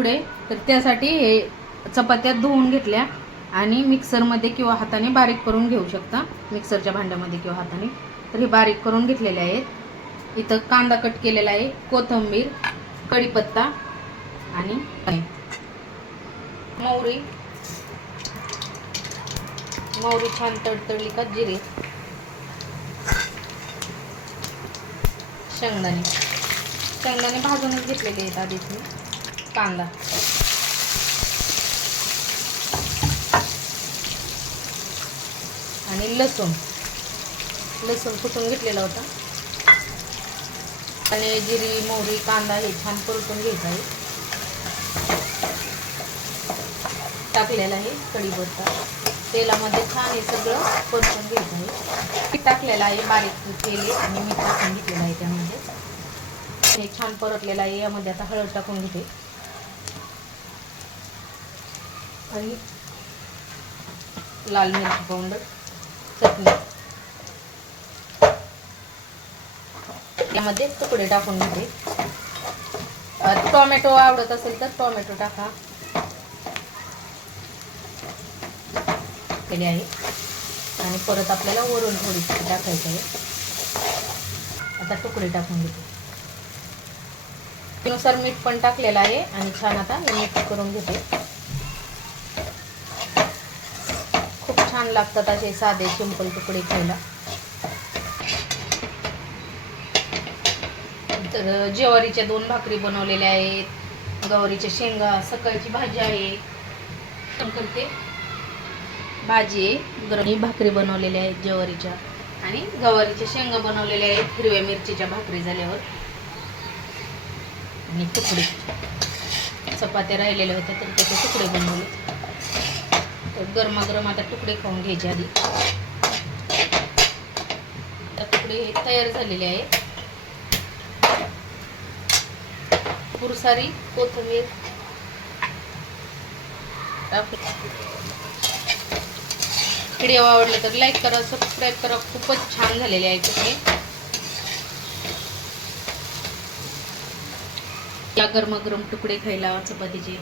तुकडे तर त्यासाठी हे चपात्या धुवून घेतल्या आणि मिक्सरमध्ये किंवा हाताने बारीक करून घेऊ शकता. मिक्सरच्या भांड्यामध्ये किंवा हाताने. तर हे बारीक करून घेतलेले आहेत. इथं कांदा कट केलेला आहे कोथिंबीर कढीपत्ता आणि मोहरी. मोहरी छान तडतडली का जिरे. शेंगदाणे. शेंगदाणे भाजूनच घेतलेले आहेत आधीच मी. कांदा. आणि लसूण. लसूण कुटून घेतलेला होता? आणि जिरी मोहरी कांदा हे छान परतून घ्यायचा आहे. टाकलेलं आहे कढीपत्ता. तेलामध्ये छान हे सगळं परतून घ्यायचं आहे. टाकलेलं आहे बारीक केले आणि मीठ टाकून घेतलेलं आहे त्यामध्ये. हे छान परतलेलं आहे यामध्ये आता हळद टाकून घेते. आणि लाल मिरची पावडर चटणी. यामध्ये तुकडे टाकून घेते. टोमॅटो आवडत असेल तर टोमॅटो टाका. केले आहे. आणि परत आपल्याला वरून थोडीशी टाकायचं आहे. आता तुकडे टाकून घेते. त्यानुसार मीठ पण टाकलेलं आहे आणि छान आता मीठ करून घेते. छान लागतात असे साधे सिंपल तुकडे खायला. तर ज्वारीच्या दोन भाकरी बनवलेल्या आहेत. गवारीच्या शेंगा सकाळची भाजी आहे. करते भाजी आहे. गरम भाकरी बनवलेल्या आहेत ज्वारीच्या. आणि गवारीच्या शेंगा बनवलेल्या आहेत. हिरव्या मिरचीच्या भाकरी झाल्यावर. आणि तुकडे. चपात्या राहिलेल्या होत्या तर त्याचे तुकडे बनवले. तर गरमागरम आता तुकडे खाऊन घ्यायचे आधी. आता तुकडे हे तयार झालेले आहेत. पुरसारी कोथिंबीर. व्हिडिओ आवडला तर लाईक करा सबस्क्राईब करा. खूपच छान झालेले आहे तुकडे या गरमागरम तुकडे खायला चपातीचे.